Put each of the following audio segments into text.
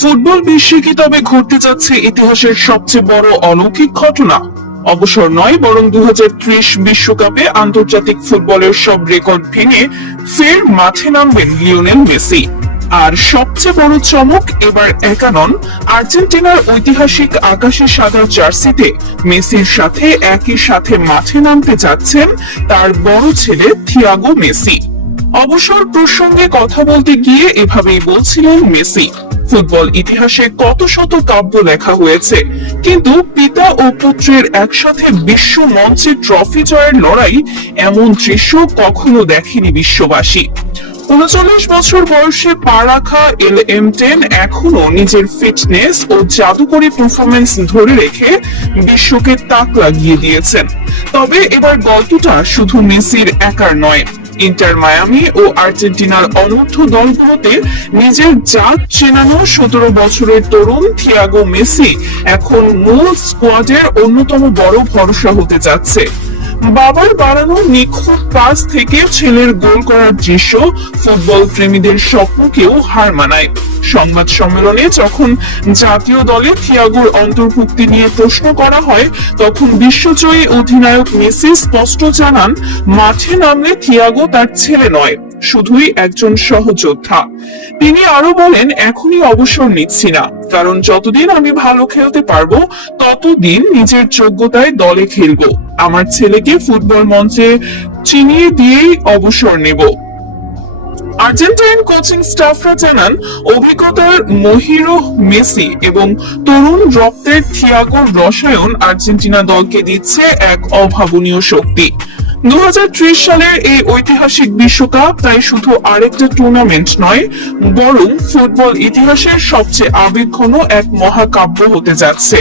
Football বিশ্বে কি তবে ঘটতে যাচ্ছে ইতিহাসের সবচেয়ে বড় অলৌকিক ঘটনা? অবসর নয়, বরং 2030 বিশ্বকাপে আন্তর্জাতিক ফুটবলের সব রেকর্ড ভেঙে ফের মাঠে নামবেন লিওনেল মেসি। আর সবচেয়ে বড় চমক, এবার একা নন, আর্জেন্টিনার ঐতিহাসিক আকাশি সাদা জার্সিতে মেসির সাথে একই সাথে মাঠে নামতে যাচ্ছেন তার বড় ছেলে থিয়াগো মেসি। অবসর প্রসঙ্গে কথা বলতে গিয়ে এভাবেই বলছিলেন মেসি, ফুটবল ইতিহাসে কত শত কাব্য লেখা হয়েছে, কিন্তু পিতা ও পুত্রের একসাথে বিশ্ব মঞ্চে ট্রফি জয়ের লড়াই, এমন দৃশ্য কখনো দেখেনি বিশ্ববাসী। 39 বছর বয়সে পা রাখা LM10 এখনো নিজের ফিটনেস ও জাদুকরী পারফরমেন্স ধরে রেখে বিশ্বকে তাক লাগিয়ে দিয়েছেন। তবে এবার গল্পটা শুধু মেসির একার নয়। ইন্টার মায়ামি ও আর্জেন্টিনার অনূর্ধ্ব দলগুলোতে নিজের জাত চেনানো 17 বছরের তরুণ থিয়াগো মেসি এখন মূল স্কোয়াডের অন্যতম বড় ভরসা হতে যাচ্ছে। বাবার বাড়ানো নিখুঁত পাস থেকে ছেলের গোল করার দৃশ্য ফুটবল প্রেমীদের স্বপ্নকেও হার মানায়। সংবাদ সম্মেলনে যখন জাতীয় দলে থিয়াগোর অন্তর্ভুক্তি নিয়ে প্রশ্ন করা হয়, তখন বিশ্বজয়ী অধিনায়ক মেসি স্পষ্ট জানান, মাঠে নামলে থিয়াগো তার ছেলে নয়, শুধুই একজন সহযোদ্ধা। তিনি আরো বলেন, এখনই অবসর নিচ্ছি না, কারণ যতদিন আমি ভালো খেলতে পারবো ততদিন নিজের যোগ্যতায় দলে খেলবো। আমার ছেলেকে ফুটবল মঞ্চে চিনিয়ে দিয়েই অবসর নেব। আর্জেন্টাইন কোচিং স্টাফরা জানান, অভিজ্ঞতার মহিরো মেসি এবং তরুণ রক্তের থিয়াগোর রসায়ন আর্জেন্টিনা দলকে দিচ্ছে এক অভাবনীয় শক্তি। 2030 সালের এই ঐতিহাসিক বিশ্বকাপ তাই শুধু আরেকটা টুর্নামেন্ট নয়, বরং ফুটবল ইতিহাসের সবচেয়ে আবেগঘন এক মহাকাব্য হতে যাচ্ছে।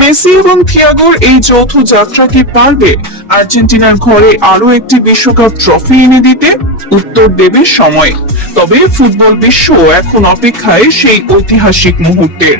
মেসি এবং থিয়াগোর এই যৌথ যাত্রা কি পারবে আর্জেন্টিনার ঘরে আরো একটি বিশ্বকাপ ট্রফি এনে দিতে? উত্তর দেবে সময়। তবে ফুটবল বিশ্ব এখন অপেক্ষায় সেই ঐতিহাসিক মুহূর্তের।